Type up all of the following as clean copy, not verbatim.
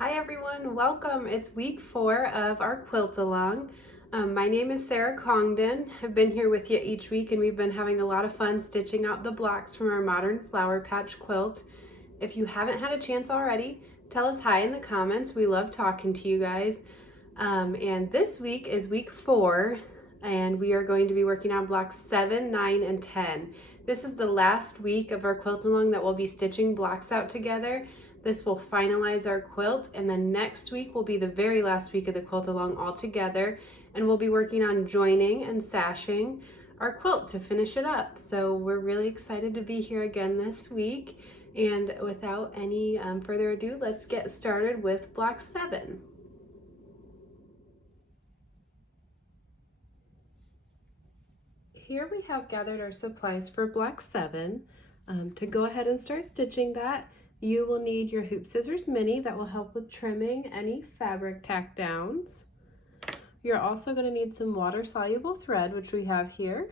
Hi everyone, welcome. It's week 4 of our quilt along. My name is Sarah Congdon. I've been here with you each week and we've been having a lot of fun stitching out the blocks from our modern flower patch quilt. If you haven't had a chance already, tell us hi in the comments. We love talking to you guys. And this week is week 4 and we are going to be working on blocks 7, 9, and 10. This is the last week of our quilt along that we'll be stitching blocks out together. This will finalize our quilt, and then next week will be the very last week of the quilt along altogether, and we'll be working on joining and sashing our quilt to finish it up. So we're really excited to be here again this week, and without any further ado, let's get started with block 7. Here we have gathered our supplies for block 7. To go ahead and start stitching that, you will need your HoopScissors Mini that will help with trimming any fabric tack downs. You're also going to need some water-soluble thread, which we have here.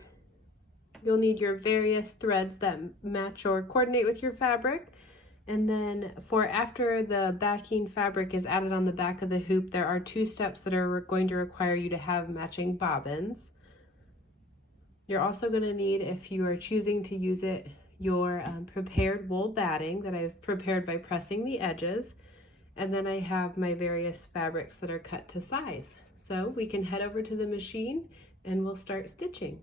You'll need your various threads that match or coordinate with your fabric. And then for after the backing fabric is added on the back of the hoop, there are 2 steps that are going to require you to have matching bobbins. You're also going to need, if you are choosing to use it, your prepared wool batting that I've prepared by pressing the edges, and then I have my various fabrics that are cut to size. So we can head over to the machine and we'll start stitching.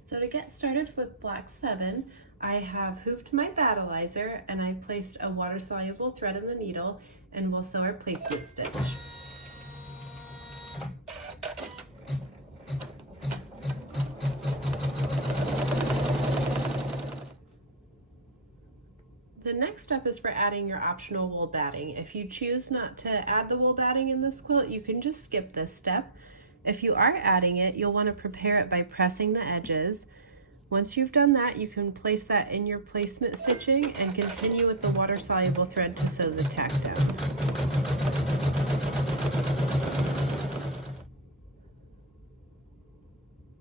So to get started with block 7, I have hooped my battleizer and I placed a water-soluble thread in the needle, and we'll sew our placement stitch. The next step is for adding your optional wool batting. If you choose not to add the wool batting in this quilt, you can just skip this step. If you are adding it, you'll want to prepare it by pressing the edges. Once you've done that, you can place that in your placement stitching and continue with the water-soluble thread to sew the tack down.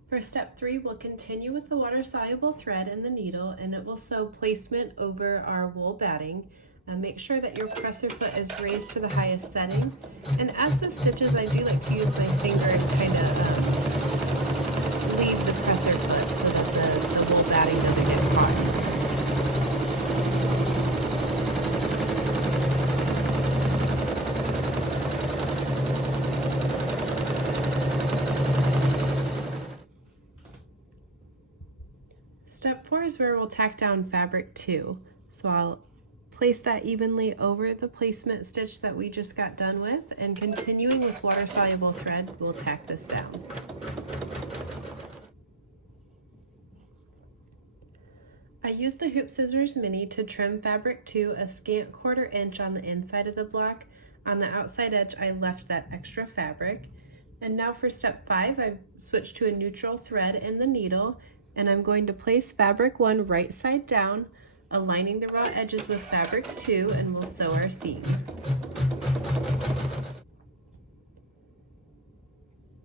For step 3, we'll continue with the water-soluble thread in the needle, and it will sew placement over our wool batting. Make sure that your presser foot is raised to the highest setting. And as the stitches, I do like to use my finger and kind of leave the presser foot so that the wool batting doesn't get caught. Step 4 is where we'll tack down fabric 2. So I'll place that evenly over the placement stitch that we just got done with, and continuing with water-soluble thread, we'll tack this down. I used the HoopScissors Mini to trim fabric 2 a scant 1/4 inch on the inside of the block. On the outside edge, I left that extra fabric. And now for step 5, I've switched to a neutral thread in the needle, and I'm going to place fabric 1 right side down, aligning the raw edges with fabric 2, and we'll sew our seam.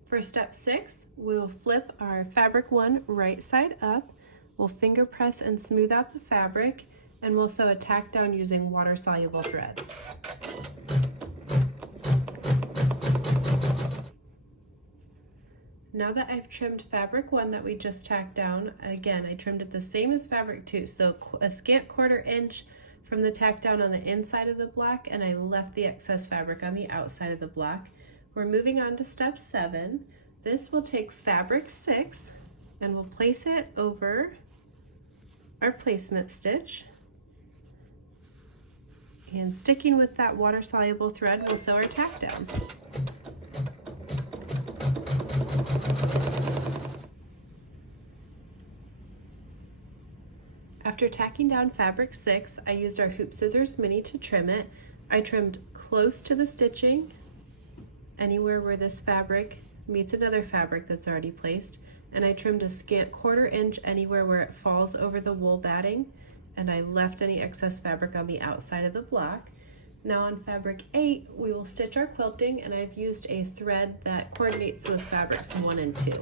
For step 6, we'll flip our fabric 1 right side up, we'll finger press and smooth out the fabric, and we'll sew a tack down using water-soluble thread. Now that I've trimmed fabric 1 that we just tacked down, again, I trimmed it the same as fabric 2, so a scant 1/4 inch from the tack down on the inside of the block, and I left the excess fabric on the outside of the block. We're moving on to step 7. This will take fabric 6, and we'll place it over our placement stitch. And sticking with that water-soluble thread, we'll sew our tack down. After tacking down fabric 6, I used our HoopScissors Mini to trim it. I trimmed close to the stitching, anywhere where this fabric meets another fabric that's already placed, and I trimmed a scant 1/4 inch anywhere where it falls over the wool batting, and I left any excess fabric on the outside of the block. Now on fabric 8, we will stitch our quilting, and I've used a thread that coordinates with fabrics 1 and 2.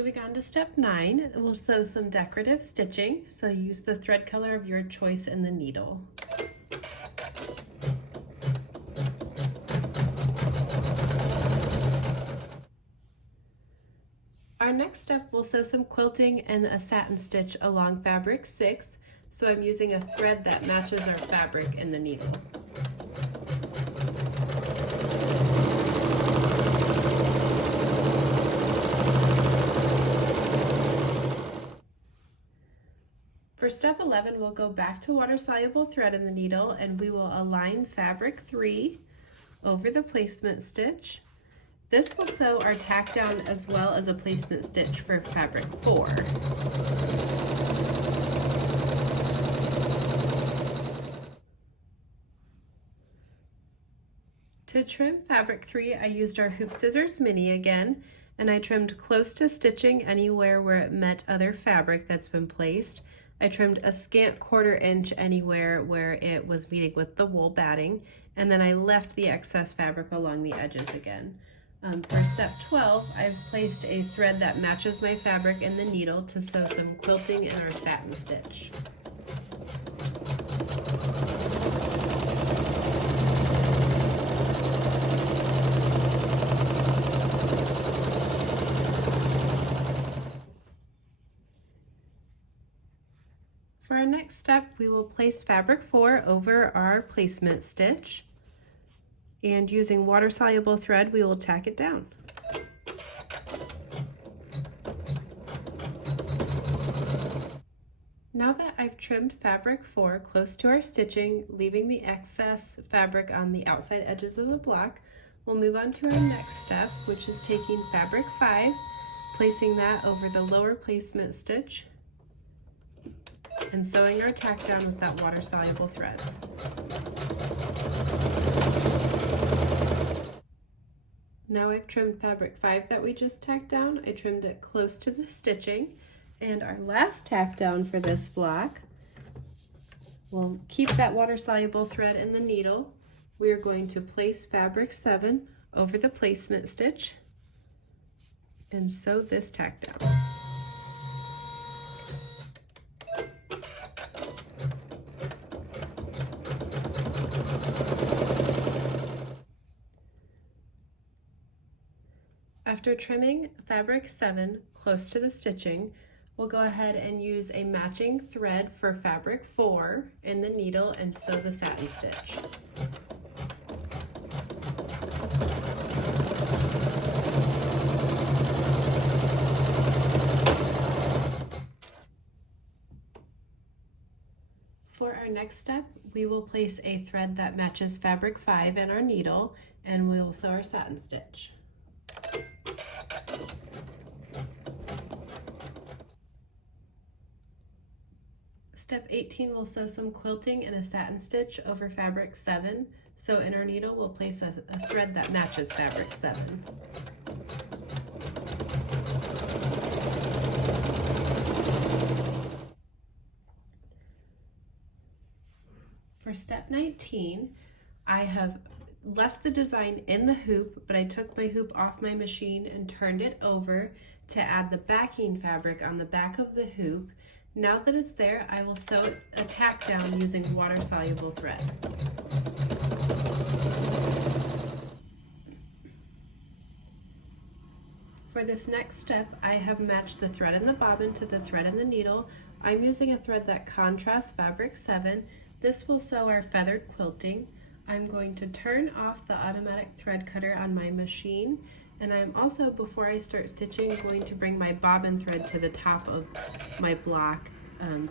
Moving on to step 9, we'll sew some decorative stitching, so use the thread color of your choice in the needle. Our next step, we'll sew some quilting and a satin stitch along fabric 6, so I'm using a thread that matches our fabric in the needle. For step 11, we'll go back to water-soluble thread in the needle and we will align fabric 3 over the placement stitch. This will sew our tack down as well as a placement stitch for fabric 4. To trim fabric 3, I used our HoopScissors Mini again, and I trimmed close to stitching anywhere where it met other fabric that's been placed. I trimmed a scant 1/4 inch anywhere where it was meeting with the wool batting, and then I left the excess fabric along the edges again. For step 12, I've placed a thread that matches my fabric in the needle to sew some quilting in our satin stitch. For our next step, we will place fabric 4 over our placement stitch, and using water-soluble thread, we will tack it down. Now that I've trimmed fabric 4 close to our stitching, leaving the excess fabric on the outside edges of the block, we'll move on to our next step, which is taking fabric 5, placing that over the lower placement stitch, and sewing our tack down with that water-soluble thread. Now I've trimmed fabric 5 that we just tacked down. I trimmed it close to the stitching, and our last tack down for this block, we'll keep that water-soluble thread in the needle. We are going to place fabric 7 over the placement stitch and sew this tack down. After trimming fabric 7 close to the stitching, we'll go ahead and use a matching thread for fabric 4 in the needle and sew the satin stitch. For our next step, we will place a thread that matches fabric 5 in our needle, and we will sew our satin stitch. Step 18, we'll sew some quilting and a satin stitch over fabric 7. So in our needle, we'll place a thread that matches fabric 7. For step 19, I have left the design in the hoop, but I took my hoop off my machine and turned it over to add the backing fabric on the back of the hoop. Now that it's there, I will sew a tack down using water-soluble thread. For this next step, I have matched the thread in the bobbin to the thread in the needle. I'm using a thread that contrasts fabric 7. This will sew our feathered quilting. I'm going to turn off the automatic thread cutter on my machine, and I'm also, before I start stitching, going to bring my bobbin thread to the top of my block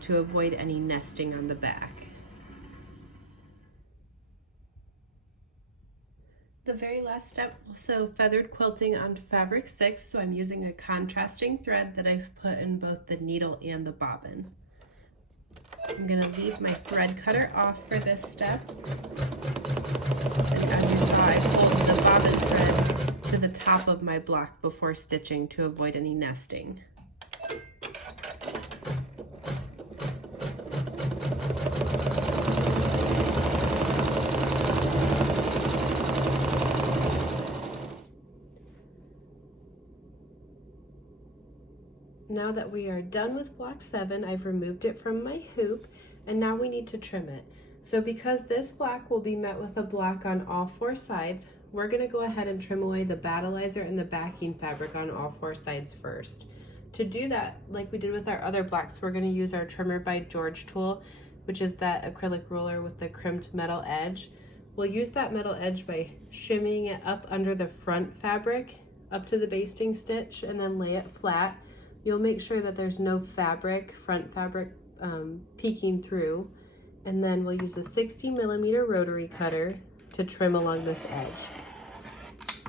to avoid any nesting on the back. The very last step, we'll sew feathered quilting on fabric 6, so I'm using a contrasting thread that I've put in both the needle and the bobbin. I'm going to leave my thread cutter off for this step. And as you saw, I pulled the bobbin thread to the top of my block before stitching to avoid any nesting. Now that we are done with block 7, I've removed it from my hoop, and now we need to trim it. So because this block will be met with a block on all 4 sides, we're going to go ahead and trim away the battleizer and the backing fabric on all 4 sides first. To do that, like we did with our other blocks, we're going to use our Trimmer by George tool, which is that acrylic ruler with the crimped metal edge. We'll use that metal edge by shimmying it up under the front fabric, up to the basting stitch, and then lay it flat. You'll make sure that there's no front fabric peeking through, and then we'll use a 60mm rotary cutter to trim along this edge.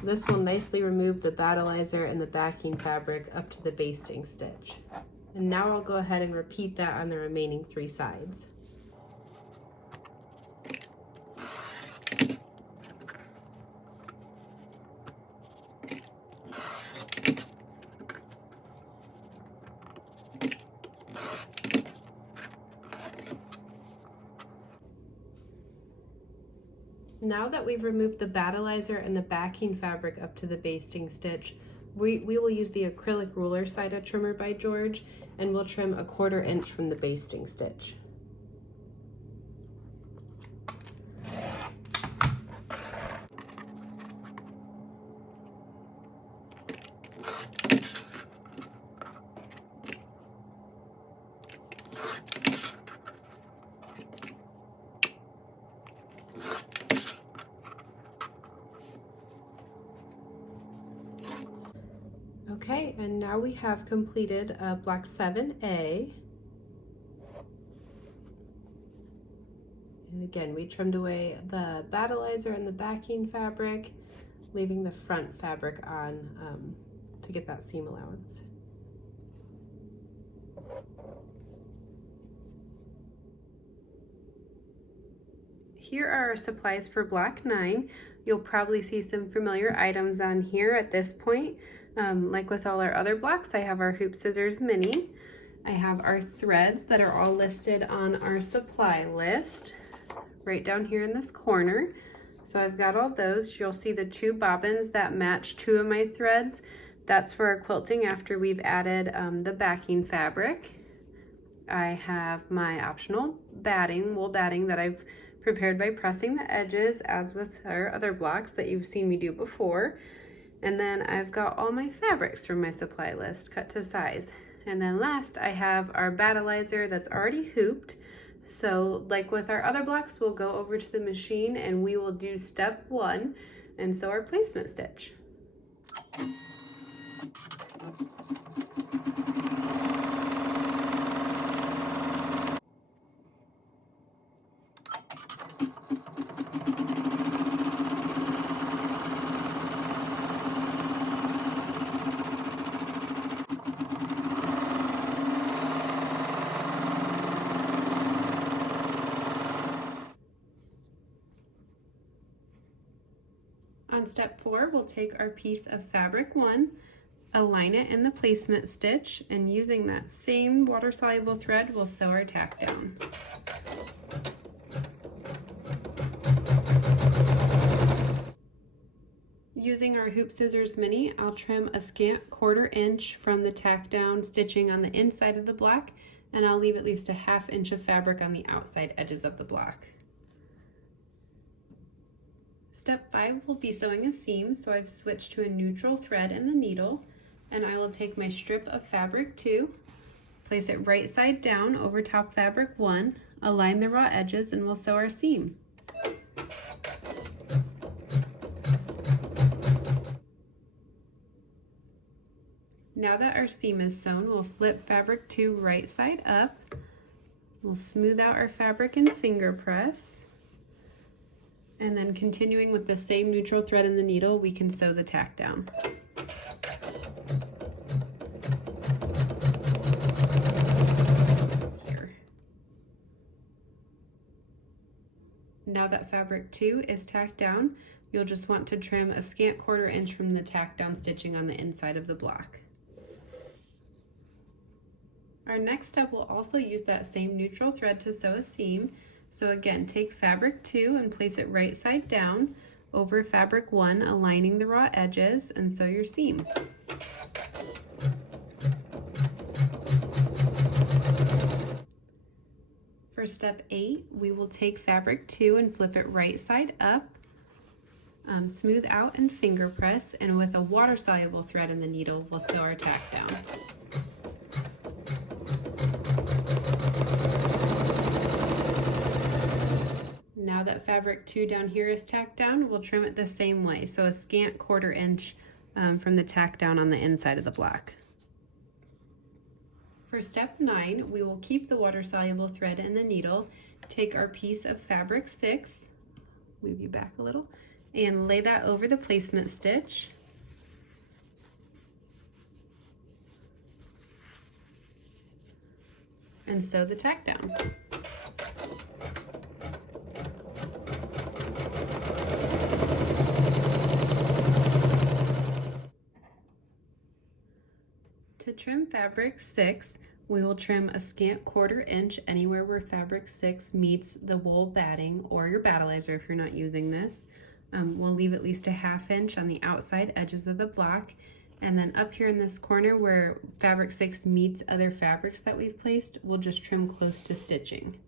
This will nicely remove the battleizer and the backing fabric up to the basting stitch. And now I'll go ahead and repeat that on the remaining 3 sides. Now that we've removed the battleizer and the backing fabric up to the basting stitch, we will use the acrylic ruler side of Trimmer by George, and we'll trim 1/4 inch from the basting stitch. Okay, and now we have completed block 7A. And again, we trimmed away the battleizer and the backing fabric, leaving the front fabric on to get that seam allowance. Here are our supplies for block 9. You'll probably see some familiar items on here at this point. Like with all our other blocks, I have our HoopScissors Mini. I have our threads that are all listed on our supply list right down here in this corner. So I've got all those. You'll see the 2 bobbins that match 2 of my threads. That's for our quilting after we've added the backing fabric. I have my optional batting, wool batting that I've prepared by pressing the edges, as with our other blocks that you've seen me do before. And then I've got all my fabrics from my supply list cut to size. And then last, I have our battleizer that's already hooped. So like with our other blocks, we'll go over to the machine and we will do step 1 and sew our placement stitch. On step 4, we'll take our piece of fabric 1, align it in the placement stitch, and using that same water-soluble thread, we'll sew our tack down. Using our HoopScissors Mini, I'll trim a scant 1/4 inch from the tack down stitching on the inside of the block, and I'll leave at least a 1/2 inch of fabric on the outside edges of the block. Step 5 will be sewing a seam, so I've switched to a neutral thread in the needle, and I will take my strip of fabric 2, place it right side down over top fabric 1, align the raw edges, and we'll sew our seam. Now that our seam is sewn, we'll flip fabric 2 right side up. We'll smooth out our fabric and finger press. And then continuing with the same neutral thread in the needle, we can sew the tack down. Here. Now that fabric 2 is tacked down, you'll just want to trim a scant 1/4 inch from the tack down stitching on the inside of the block. Our next step will also use that same neutral thread to sew a seam. So again, take fabric 2 and place it right side down over fabric 1, aligning the raw edges, and sew your seam. For step 8, we will take fabric 2 and flip it right side up, smooth out and finger press, and with a water-soluble thread in the needle, we'll sew our tack down. Now that fabric 2 down here is tacked down, we'll trim it the same way, so a scant 1/4 inch from the tack down on the inside of the block. For step 9, we will keep the water-soluble thread in the needle, take our piece of fabric 6, move you back a little, and lay that over the placement stitch. And sew the tack down. To trim fabric 6, we will trim a scant 1/4 inch anywhere where fabric 6 meets the wool batting or your battleizer if you're not using this. We'll leave at least a 1/2 inch on the outside edges of the block, and then up here in this corner where fabric 6 meets other fabrics that we've placed, we'll just trim close to stitching.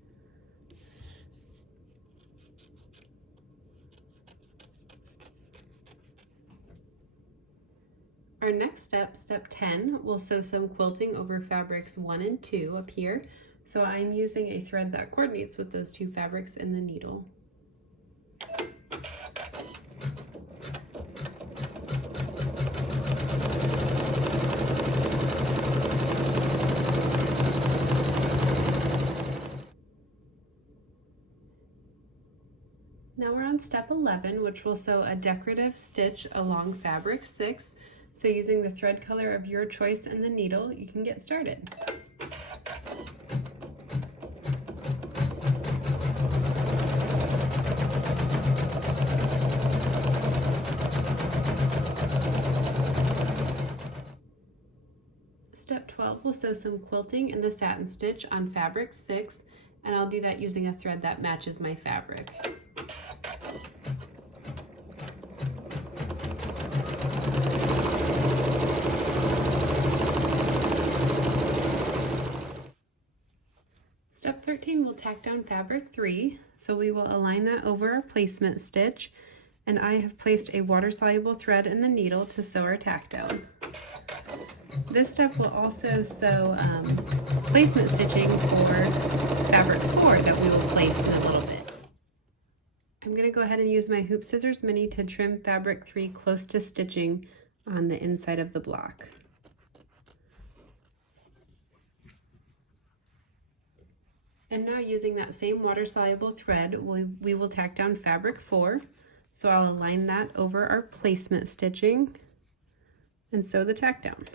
Our next step, step 10, we'll sew some quilting over fabrics 1 and 2 up here. So I'm using a thread that coordinates with those 2 fabrics in the needle. Now we're on step 11, which will sew a decorative stitch along fabric 6. So using the thread color of your choice in the needle, you can get started. Step 12, we'll sew some quilting in the satin stitch on fabric 6, and I'll do that using a thread that matches my fabric. Step 13, we'll tack down fabric 3, so we will align that over our placement stitch, and I have placed a water-soluble thread in the needle to sew our tack down. This step will also sew placement stitching for fabric 4 that we will place in a little bit. I'm going to go ahead and use my HoopScissors Mini to trim fabric 3 close to stitching on the inside of the block. And now using that same water-soluble thread, we will tack down fabric 4. So I'll align that over our placement stitching and sew the tack down.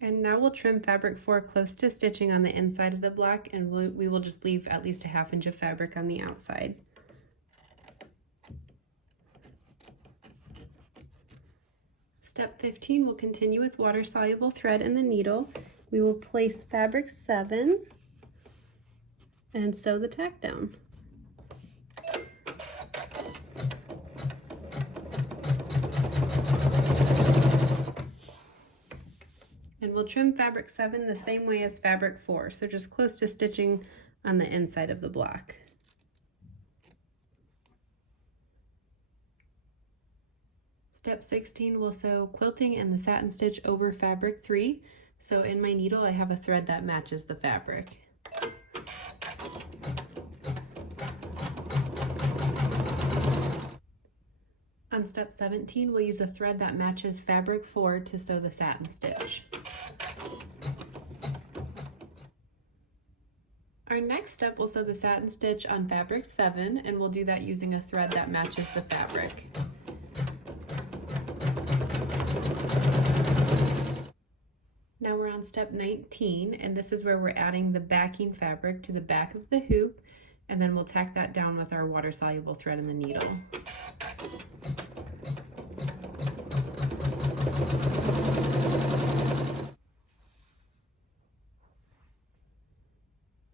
And now we'll trim fabric 4 close to stitching on the inside of the block, and we will just leave at least a 1/2 inch of fabric on the outside. Step 15 will continue with water-soluble thread in the needle. We will place fabric 7 and sew the tack down. And we'll trim fabric 7 the same way as fabric 4, so just close to stitching on the inside of the block. Step 16, we'll sew quilting and the satin stitch over fabric 3. So in my needle, I have a thread that matches the fabric. On step 17, we'll use a thread that matches fabric 4 to sew the satin stitch. Our next step, we'll sew the satin stitch on fabric 7, and we'll do that using a thread that matches the fabric. Now we're on step 19, and this is where we're adding the backing fabric to the back of the hoop, and then we'll tack that down with our water-soluble thread in the needle.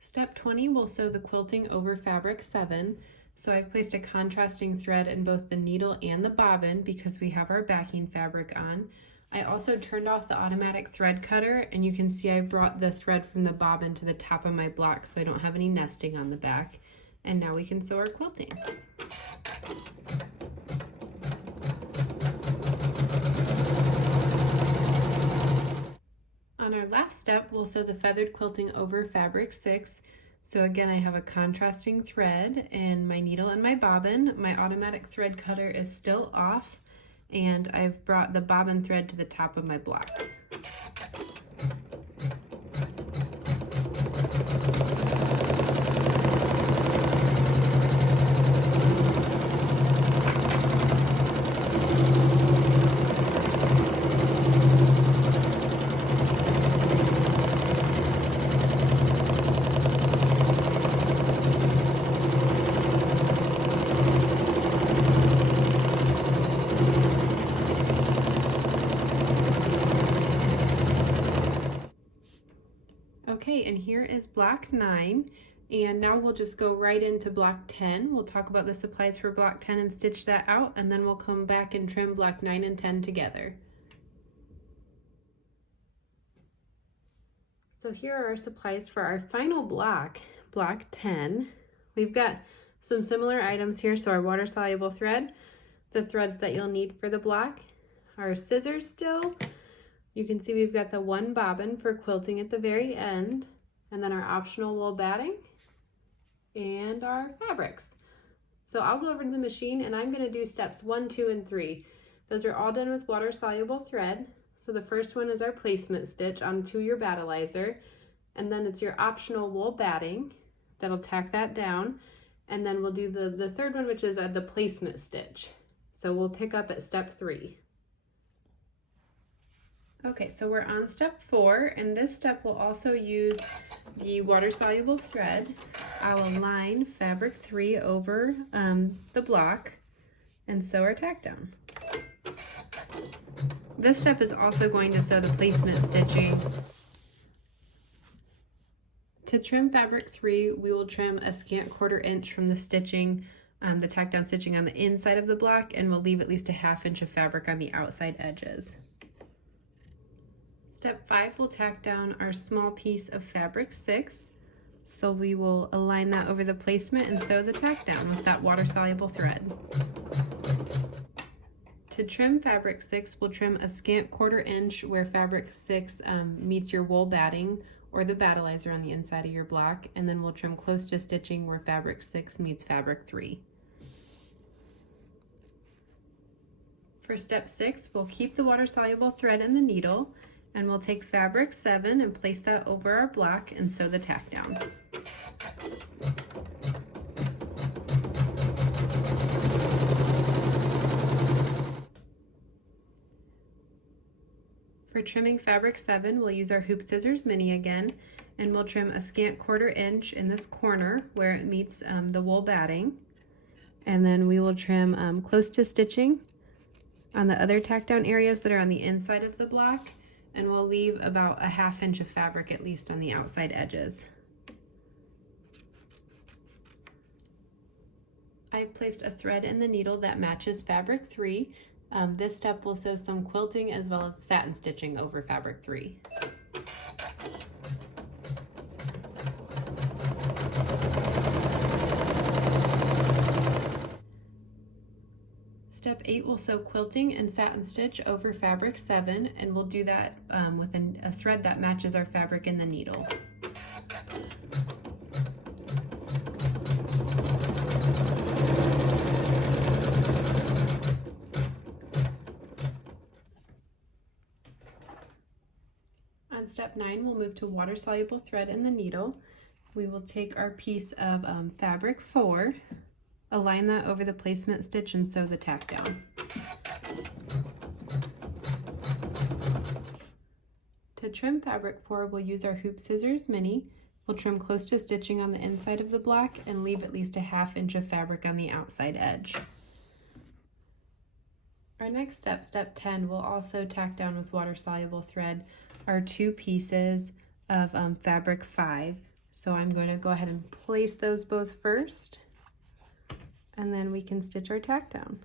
Step 20, we'll sew the quilting over fabric 7. So I've placed a contrasting thread in both the needle and the bobbin because we have our backing fabric on. I also turned off the automatic thread cutter, and you can see I brought the thread from the bobbin to the top of my block so I don't have any nesting on the back. And now we can sew our quilting. On our last step, we'll sew the feathered quilting over fabric 6. So again, I have a contrasting thread and my needle and my bobbin. My automatic thread cutter is still off, and I've brought the bobbin thread to the top of my block. Okay, and here is block 9, and now we'll just go right into block 10. We'll talk about the supplies for block 10 and stitch that out, and then we'll come back and trim block 9 and 10 together. So here are our supplies for our final block, block 10. We've got some similar items here, so our water-soluble thread, the threads that you'll need for the block, our scissors still. You can see we've got the one bobbin for quilting at the very end, and then our optional wool batting and our fabrics. So I'll go over to the machine and I'm going to do steps 1, 2, and 3. Those are all done with water soluble thread. So the first one is our placement stitch onto your battleizer, and then it's your optional wool batting that'll tack that down, and then we'll do the third one, which is the placement stitch. So we'll pick up at step 3. Okay, so we're on step 4, and this step will also use the water-soluble thread. I'll align fabric 3 over the block and sew our tack down. This step is also going to sew the placement stitching. To trim fabric 3, we will trim a scant 1/4 inch from the stitching, the tack down stitching on the inside of the block, and we'll leave at least a 1/2 inch of fabric on the outside edges. Step 5, we'll tack down our small piece of fabric 6. So we will align that over the placement and sew the tack down with that water-soluble thread. To trim fabric 6, we'll trim a scant 1/4 inch where fabric 6 meets your wool batting or the battleizer on the inside of your block, and then we'll trim close to stitching where fabric 6 meets fabric 3. For step 6, we'll keep the water-soluble thread in the needle, and we'll take fabric 7 and place that over our block and sew the tack down. For trimming fabric 7, we'll use our HoopScissors Mini again, and we'll trim a scant 1/4 inch in this corner where it meets the wool batting, and then we will trim close to stitching on the other tack down areas that are on the inside of the block, and we'll leave about a 1/2 inch of fabric at least on the outside edges. I've placed a thread in the needle that matches fabric 3. This step will sew some quilting as well as satin stitching over fabric 3. Step 8, we'll sew quilting and satin stitch over fabric 7, and we'll do that with a thread that matches our fabric in the needle. On step 9, we'll move to water-soluble thread in the needle. We will take our piece of fabric 4, align that over the placement stitch, and sew the tack down. To trim fabric 4, we'll use our HoopScissors Mini. We'll trim close to stitching on the inside of the block and leave at least a 1/2 inch of fabric on the outside edge. Our next step, step 10, will also tack down with water-soluble thread our 2 pieces of fabric 5. So I'm going to go ahead and place those both first, and then we can stitch our tack down.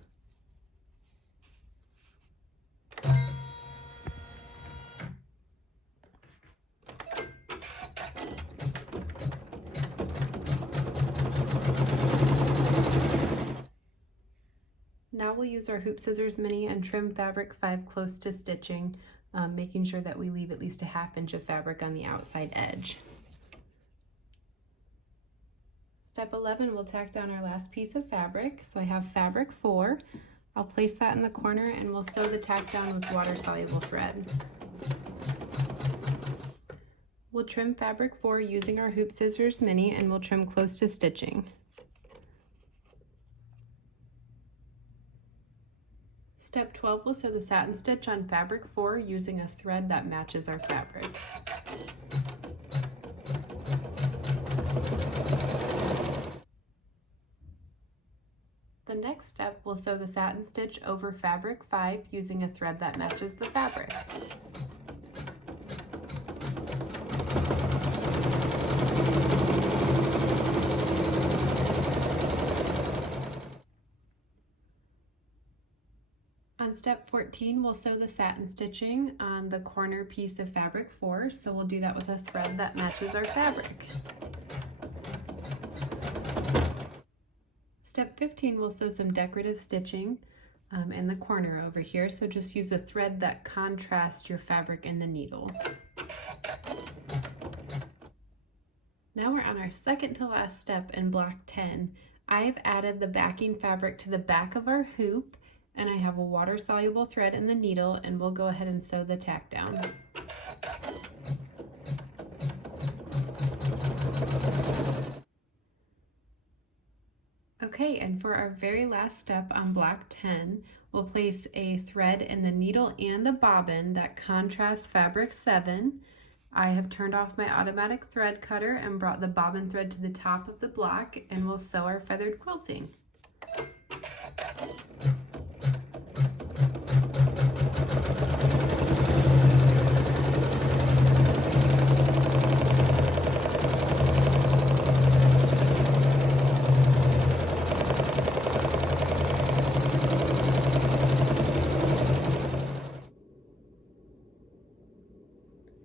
use our HoopScissors Mini and trim fabric 5 close to stitching, making sure that we leave at least a 1/2 inch of fabric on the outside edge. Step 11, we'll tack down our last piece of fabric. So I have fabric 4. I'll place that in the corner and we'll sew the tack down with water-soluble thread. We'll trim fabric 4 using our HoopScissors Mini and we'll trim close to stitching. Step 12, we'll sew the satin stitch on fabric 4 using a thread that matches our fabric. The next step, we'll sew the satin stitch over fabric 5 using a thread that matches the fabric. On step 14, we'll sew the satin stitching on the corner piece of fabric 4, so we'll do that with a thread that matches our fabric. Step 15, we'll sew some decorative stitching in the corner over here, so just use a thread that contrasts your fabric in the needle. Now we're on our second to last step in block 10. I've added the backing fabric to the back of our hoop, and I have a water-soluble thread in the needle, and we'll go ahead and sew the tack down. Okay, and for our very last step on block 10, we'll place a thread in the needle and the bobbin that contrasts fabric 7. I have turned off my automatic thread cutter and brought the bobbin thread to the top of the block, and we'll sew our feathered quilting.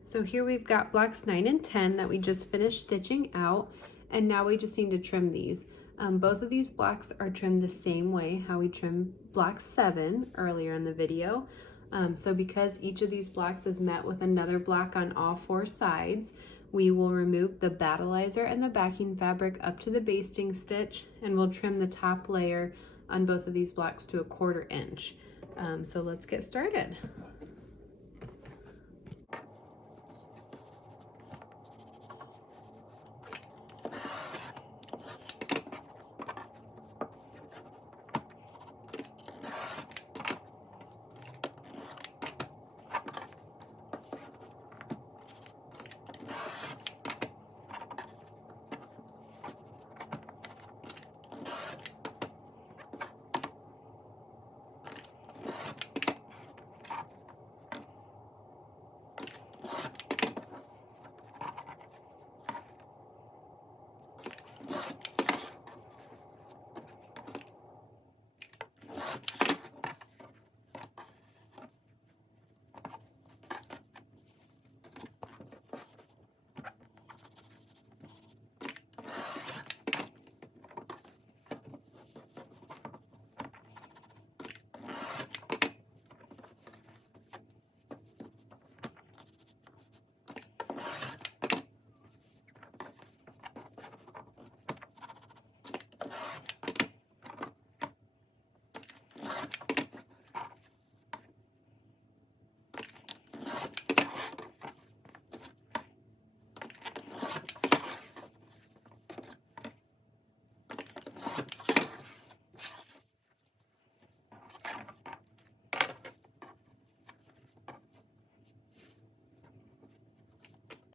So here we've got blocks 9 and 10 that we just finished stitching out, and now we just need to trim these. Both of these blocks are trimmed the same way how we trimmed block 7 earlier in the video. So because each of these blocks is met with another block on all 4 sides, we will remove the battleizer and the backing fabric up to the basting stitch, and we'll trim the top layer on both of these blocks to 1/4 inch. So let's get started.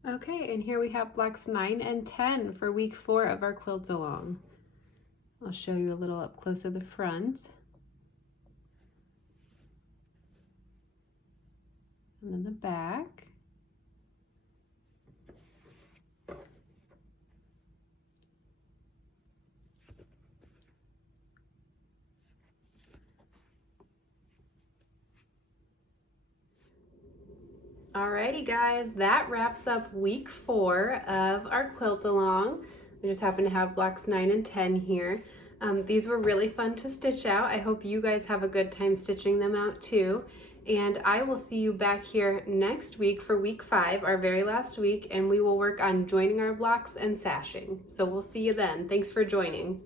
Okay, and here we have blocks 9 and 10 for week 4 of our quilt along. I'll show you a little up close of the front. And then the back. Alrighty guys, that wraps up week 4 of our quilt along. We just happen to have blocks 9 and 10 here. These were really fun to stitch out. I hope you guys have a good time stitching them out too. And I will see you back here next week for week 5, our very last week, and we will work on joining our blocks and sashing. So we'll see you then. Thanks for joining.